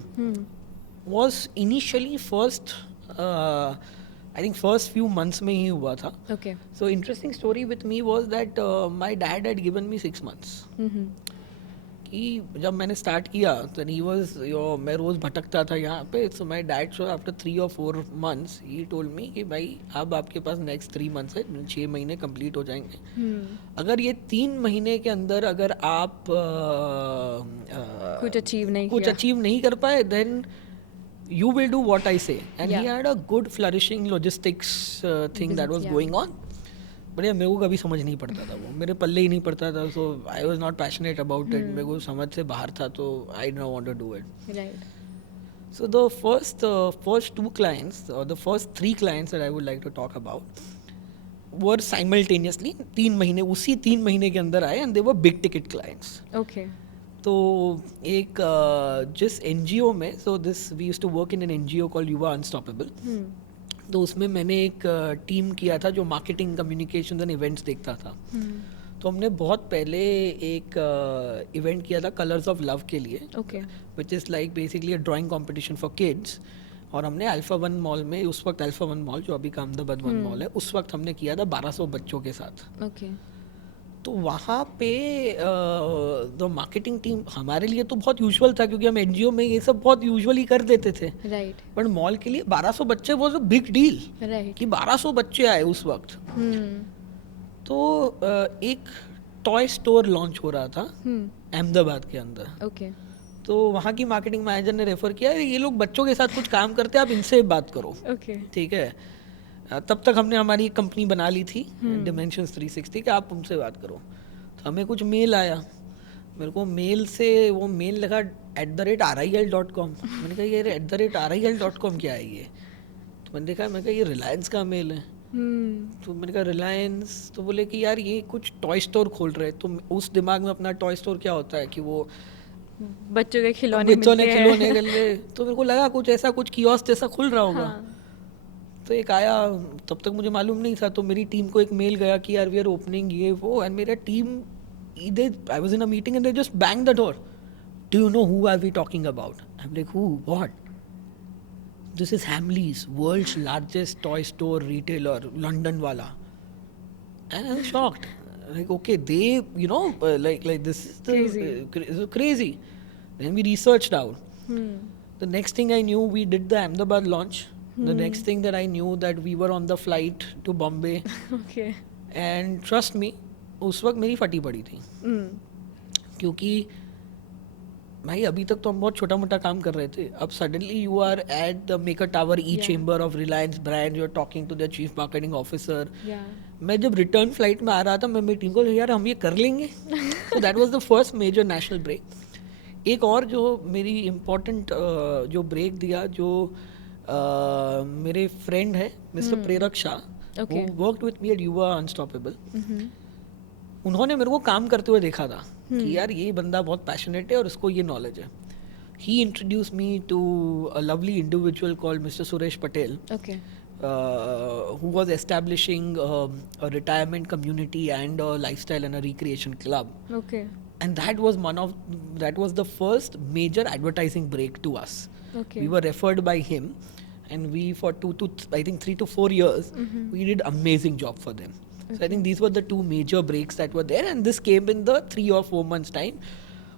was initially first, I think first few months में ही हुआ था. Okay. So interesting story with me was that my dad had given me 6 months. कि जब मैंने start किया तो he was, मैं रोज़ भटकता था यहाँ पे. So my dad show after 3 or 4 months he told me कि भाई अब आपके पास नेक्स्ट 3 months है, 6 महीने कंप्लीट हो जाएंगे. अगर ये 3 महीने के अंदर अगर आप कुछ अचीव नहीं कर पाए, then you will do what I say. And he had a good flourishing logistics thing that was going on. But yeah, मेरे को कभी समझ नहीं पड़ता था, वो मेरे पल्ले ही नहीं पड़ता था. So I was not passionate about it. मेरे को समझ से बाहर था, तो I didn't want to do it. Right. So the first 2 clients, or the first 3 clients that I would like to talk about were simultaneously 3 महीने, उसी 3 महीने के अंदर आए, and they were big ticket clients. Okay. तो एक जिस NGO में, so this we used to work in an NGO called युवा अनस्टॉपेबल. तो उसमें मैंने एक टीम किया था जो मार्केटिंग, कम्युनिकेशन एंड इवेंट्स देखता था. तो हमने बहुत पहले एक इवेंट किया था कलर्स ऑफ लव के लिए, which is like basically a drawing competition for kids. और हमने अल्फा 1 मॉल में, उस वक्त अल्फा 1 मॉल जो अभी कामदाबाद 1 मॉल है, उस वक्त हमने किया था 1200 बच्चों के साथ. Okay. तो वहाँ पे द मार्केटिंग टीम हमारे लिए तो बहुत यूजुअल था, क्योंकि हम एनजीओ में ये सब बहुत यूजुअली कर देते थे. Right. बट मॉल के लिए 1200 बच्चे was a big deal. Right. कि 1200 बच्चे आए उस वक्त. तो एक टॉय स्टोर लॉन्च हो रहा था अहमदाबाद के अंदर. Okay. तो वहाँ की मार्केटिंग मैनेजर ने रेफर किया, ये लोग बच्चों के साथ कुछ काम करते हैं, आप इनसे बात करो. Okay. ठीक है. तब तक हमने हमारी कंपनी बना ली थी डिमेंशंस 360 कि आप उनसे बात करो. तो हमें कुछ मेल आया. मेरे को मेल से वो मेल लगा @RIL.com। मैंने कहा ये @RIL.com क्या है ये? तो मैंने देखा, मैंने कहा ये रिलायंस का मेल है। तो मैंने कहा रिलायंस, तो बोले कि यार ये कुछ टॉय स्टोर खोल रहे हैं। तो उस दिमाग में अपना टॉय स्टोर क्या होता है कि वो बच्चों के खिलौने बच्चों ने मिलते खिलौने हैं। कर ले। तो मेरे को लगा कुछ ऐसा, कुछ कियोस्क जैसा खुल रहा होगा। हाँ। तो एक आया, तब तक मुझे मालूम नहीं था, तो मेरी टीम को एक मेल गया कि यार वी आर ओपनिंग ये वो, एंड मेरा team I was in a meeting and they just bang the door, do you know who are we talking about? I am like, who, what? This is Hamleys, world's largest toy store retailer, London वाला। And I was shocked. Like, okay, they, like this is the crazy. Then we researched out. The next thing I knew, we did the Ahmedabad launch. The next thing that I knew, that we were on the flight to Bombay. Okay. And trust me, उस वक्त मेरी फटी पड़ी थी, क्योंकि भाई अभी तक तो हम बहुत छोटा मोटा काम कर रहे थे। अब suddenly you are at the Maker Tower, E chamber of Reliance brand, you are talking to the chief marketing officer. Yeah. मैं जब रिटर्न फ्लाइट में आ रहा था, मैं मेरी टीम को, यार हम ये कर लेंगे। तो that was the first major national break. एक और जो मेरी इम्पोर्टेंट जो ब्रेक दिया, जो मेरे फ्रेंड है मिस्टर प्रेरक शाह, Okay. वो वर्कड विथ मी एट युवा अनस्टॉपेबल। उन्होंने मेरे को काम करते हुए देखा था कि यार ये बंदा बहुत पैशनेट है और उसको ये नॉलेज है। He introduce me to a lovely individual called mister Suresh Patel, Okay. who was establishing a retirement community and a lifestyle and a recreation club. Okay. And that was the first major advertising break to us. Okay. We were referred by him, and we for 3 to 4 years we did amazing job for them. So I think these were the two major breaks that were there, and this came in the 3 or 4 months time.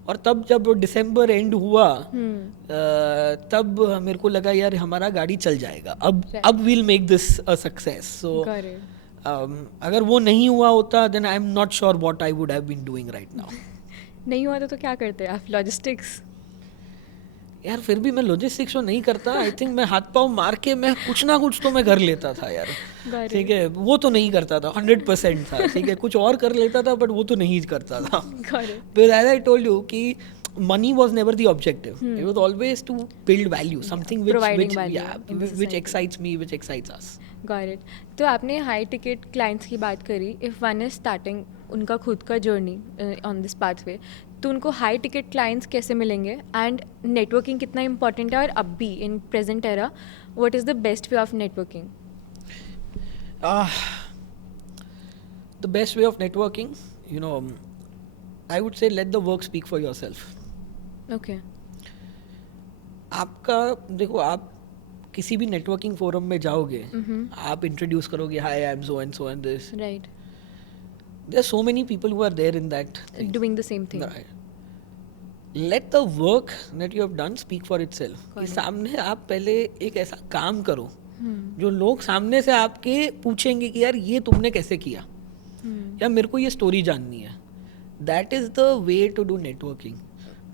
और तब जब दिसंबर and हुआ, तब मेरे को लगा यार हमारा गाड़ी चल जाएगा, अब we'll make this a success. So Got it. अगर वो नहीं हुआ होता, then I am not sure what I would have been doing right now. नहीं हुआ तो क्या करते हैं आप? लॉजिस्टिक्स? यार फिर भी मैं लॉजिस्टिक्स तो नहीं करता। आई थिंक मैं हाथ पाँव मार के मैं कुछ ना कुछ तो मैं कर लेता था यार। Got it. ठीक है, वो तो नहीं करता था, 100% था। ठीक है, कुछ और कर लेता था, बट वो तो नहीं करता था। Got it. Because as I told you कि money was never the objective. It was always to build value, something Providing value in the which society. excites me, which excites us. Got it. तो आपने high ticket clients की बात करी। If one is starting उनका खुद का journey on this pathway, तो उनको हाई टिकट क्लाइंट्स कैसे मिलेंगे, एंड नेटवर्किंग कितना इंपॉर्टेंट है? और अब भी in present era, what is the best way of networking? The best way of networking, I would say let the work speak for yourself. Okay. आपका देखो, आप किसी भी नेटवर्किंग फोरम में जाओगे, आप इंट्रोड्यूस करोगे, hi I am so and this, right. There are so many people who are there in that doing the same thing. Let the work that you have done speak for itself. कि Correct. सामने आप पहले एक ऐसा काम करो जो लोग सामने से आपके पूछेंगे कि यार ये तुमने कैसे किया, या मेरे को ये स्टोरी जाननी है। That is the way to do networking,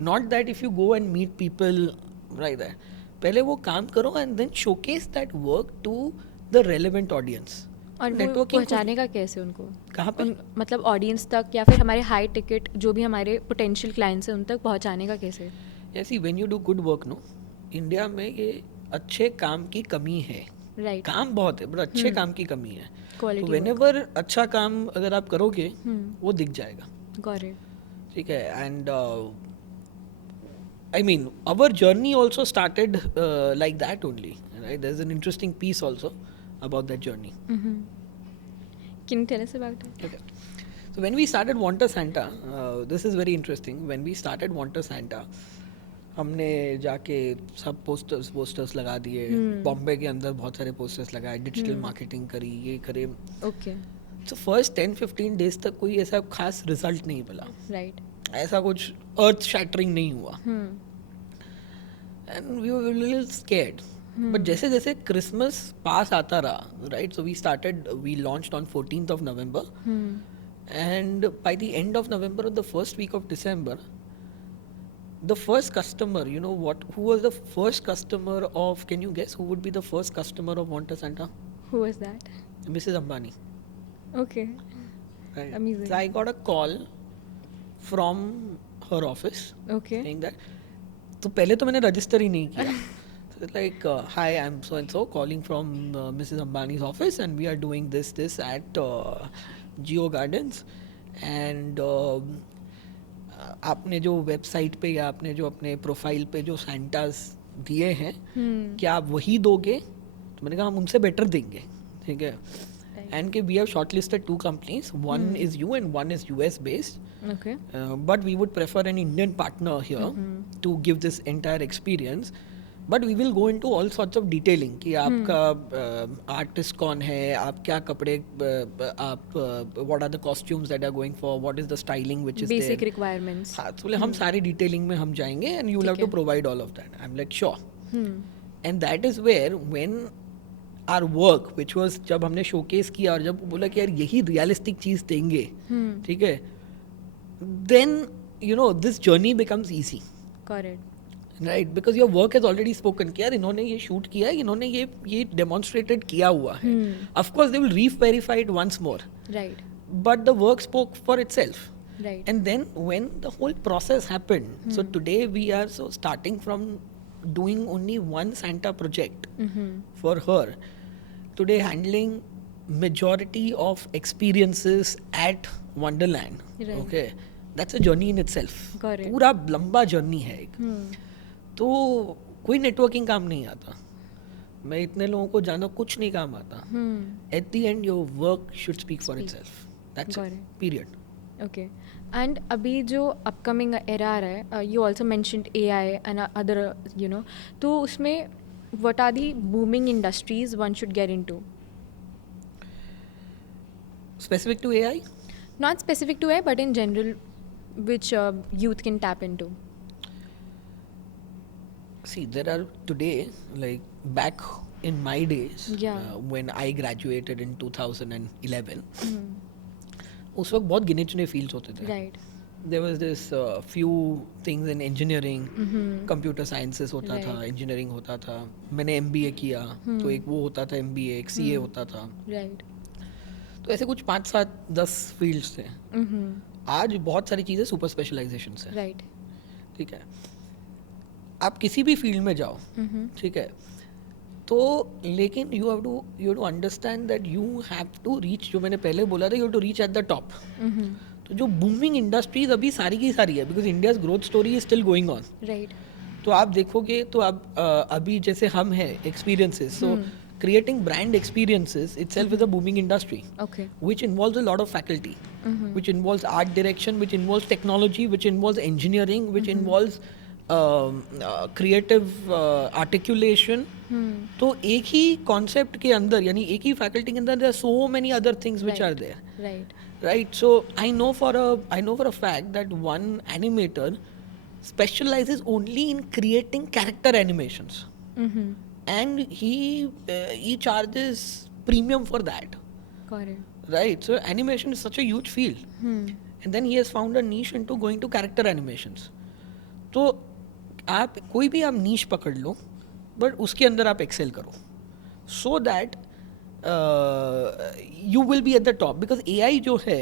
not that if you go and meet people like that. पहले वो काम करो and then showcase that work to the relevant audience. और वो पहुंचाने का कैसे उनको? कहाँ पे? मतलब ऑडियंस तक, या फिर हमारे हाई टिकट जो भी हमारे पोटेंशियल क्लाइंट्स हैं उन तक पहुंचाने का कैसे? ऐसी when you do good work, no, India में ये अच्छे काम की कमी है। राइट. काम बहुत है, बट अच्छे काम की कमी है। Quality तो whenever अच्छा काम अगर आप करोगे, वो दिख जाएगा। Got it. ठीक है, and I mean our journey also started like that only, right? There's an interesting piece also about that journey. Can you tell us about it? Okay. So when we started Wanta Santa, this is very interesting. When we started Wanta Santa, हमने जाके सब posters लगा दिए, बॉम्बे के अंदर बहुत सारे posters लगाए, डिजिटल मार्केटिंग करी, ये करे। Okay. तो फर्स्ट 10-15 डेज तक कोई ऐसा खास रिजल्ट नहीं मिला, Right. ऐसा कुछ अर्थ शैटरिंग नहीं हुआ, and we were little scared. But जैसे जैसे क्रिसमस पास आता रहा, right, so we launched on 14th of November, and by the end of November or the first week of December, the first customer, who was the first customer of, can you guess who would be the first customer of Wanta Santa? Who was that? Mrs. Ambani. Okay. Right. Amazing. So I got a call from her office Okay. saying that. तो पहले तो मैंने register ही नहीं किया. So it's like, hi, I'm so and so calling from Mrs. Ambani's office and we are doing this at Geo Gardens and आपने जो website पे या आपने जो अपने प्रोफाइल पे जो सैंटास दिए हैं क्या आप वही दोगे? तो मैंने कहा हम उनसे बेटर देंगे. ठीक है. And we have shortlisted 2 companies. One is you and one is US based. Okay. But we would prefer an Indian partner here to give this entire experience. But we will go into all sorts of detailing कि आपका artist कौन है, आप क्या कपड़े आप what are the costumes that are going for, what is the styling which is Basic there. requirements. हाँ, तो बोले हम सारी detailing में हम जाएंगे and you will have to provide all of that. I'm like sure. And that is where when our work which was जब हमने showcase किया और जब बोला कि यार यही realistic चीज़ देंगे, ठीक है, then you know this journey becomes easy. Correct. Right, because your work has already spoken कि यार इन्होंने ये shoot किया है, इन्होंने ये demonstrated किया हुआ है. Of course they will re-verify it once more. Right. But the work spoke for itself. Right. And then when the whole process happened, so today we are so starting from doing only one Santa project for her. Today handling majority of experiences at Wonderland. Right. Okay, that's a journey in itself. Correct. पूरा लंबा journey है एक. तो कोई networking काम नहीं आता. मैं इतने लोगों को जाना कुछ नहीं काम आता. At the end your work should speak for itself. That's Got it. it. Period. Okay. And अभी जो upcoming era आ रहा है, you also mentioned AI and other, you know, तो उसमें what are the booming industries one should get into? Specific to AI? Not specific to AI, but in general, which youth can tap into. See, there are today, like back in my days, Yeah. when I graduated in 2011, उस वक्त बहुत गिने चुने fields होते थे. Right. There was this few things in engineering, computer sciences होता था, engineering होता था. मैंने MBA किया, तो एक वो होता था MBA, एक CA होता था. Right. तो ऐसे कुछ 5, 7, 10 फील्ड्स थे. आज बहुत सारी चीज़ें सुपर स्पेशलाइजेशन है. Right. ठीक है. आप किसी भी फील्ड में जाओ, ठीक है, तो लेकिन you have to understand that you have to reach, जो मैंने पहले बोला था, you have to reach at the top. तो जो बूमिंग इंडस्ट्रीज अभी सारी की सारी है, because India's growth story is still going on. Right. तो आप देखोगे तो आप अभी जैसे हम हैं experiences, so creating brand experiences itself is a booming industry. Okay. Which involves a lot of faculty, which involves art direction, which involves technology, which involves engineering, which involves creative articulation. तो एक ही concept के अंदर, यानी एक ही faculty के अंदर there are so many other things which Right. are there. Right. Right, so I know for a fact that one animator specializes only in creating character animations. And he charges premium for that. Got it. Right, so animation is such a huge field. And then he has found a niche into going to character animations. तो आप कोई भी आप niche पकड़ लो, but उसके अंदर आप excel करो, so that you will be at the top. Because AI जो है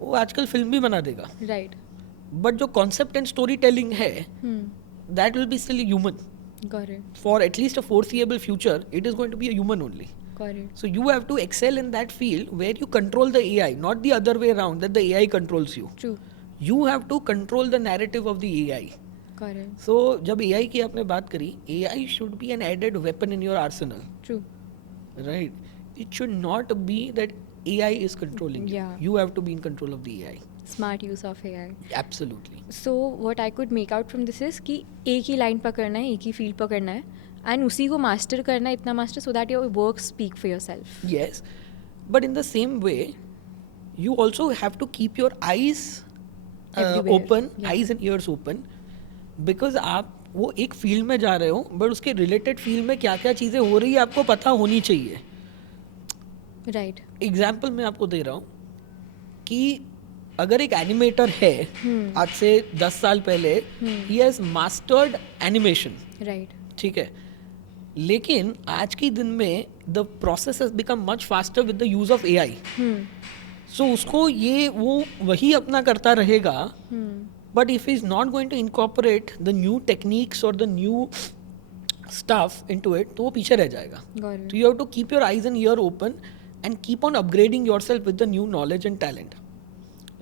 वो आजकल फिल्म भी बना देगा, Right. but जो concept and storytelling है, that will be still human. Got it. For at least a foreseeable future, it is going to be a human only. Got it. So you have to excel in that field where you control the AI, not the other way around, that the AI controls you. True. You have to control the narrative of the AI. Got it. So जब AI की आपने बात करी, AI should be an added weapon in your arsenal, True. right? It should not be that AI is controlling you. Yeah. You have to be in control of the AI. Smart use of AI. Absolutely. So what I could make out from this is कि एक ही line पकड़ना है, एक ही field पकड़ना है, and उसी को master करना है, इतना master so that your work speak for yourself. Yes, but in the same way, you also have to keep your eyes Everywhere. open, Yeah. eyes and ears open, because आप वो एक field में जा रहे हो, बट उसके related field में क्या क्या चीज़ें हो रही है आपको पता होनी चाहिए. राइट. एग्जाम्पल मैं आपको दे रहा हूँ कि अगर एक एनिमेटर है आज से 10 साल पहले, he has mastered animation, right. ठीक है, लेकिन आज के दिन में the process has become much faster with the use of AI. सो उसको ये वो वही अपना करता रहेगा But if he's not going to incorporate the new techniques or the new stuff into it, तो वो पीछे रह जाएगा. Got it. So you have to keep your eyes and ear open and keep on upgrading yourself with the new knowledge and talent.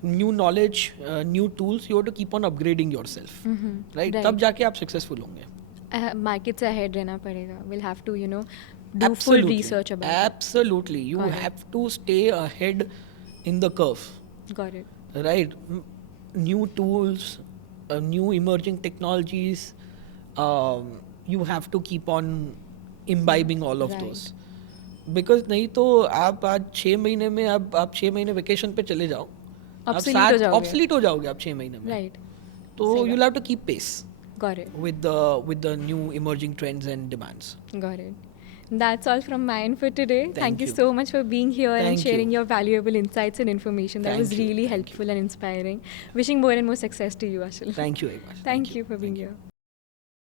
New knowledge, new tools, you have to keep on upgrading yourself. Right? Right. तब जाके आप successful होंगे. Market से ahead रहना पड़ेगा. We'll have to, do full research about Absolutely. You Got it. have to stay ahead in the curve. it. Got it. Right? New tools, new emerging technologies. You have to keep on imbibing all of Right. those. Because नहीं तो आप आज 6 महीने में आप 6 महीने vacation पे चले जाओ. Obsolete हो जाओगे. ऑब्सलीट हो जाओगे आप 6 महीने में. Right. तो सही you'll have to keep pace Got it. with the new emerging trends and demands. Got it. That's all from my end for today. Thank you you. so much for being here and Thank sharing you. your valuable insights and information. That Thank was you. really Thank helpful and inspiring. Wishing more and more success to you, Ashil. Thank you very much. Thank you for being here.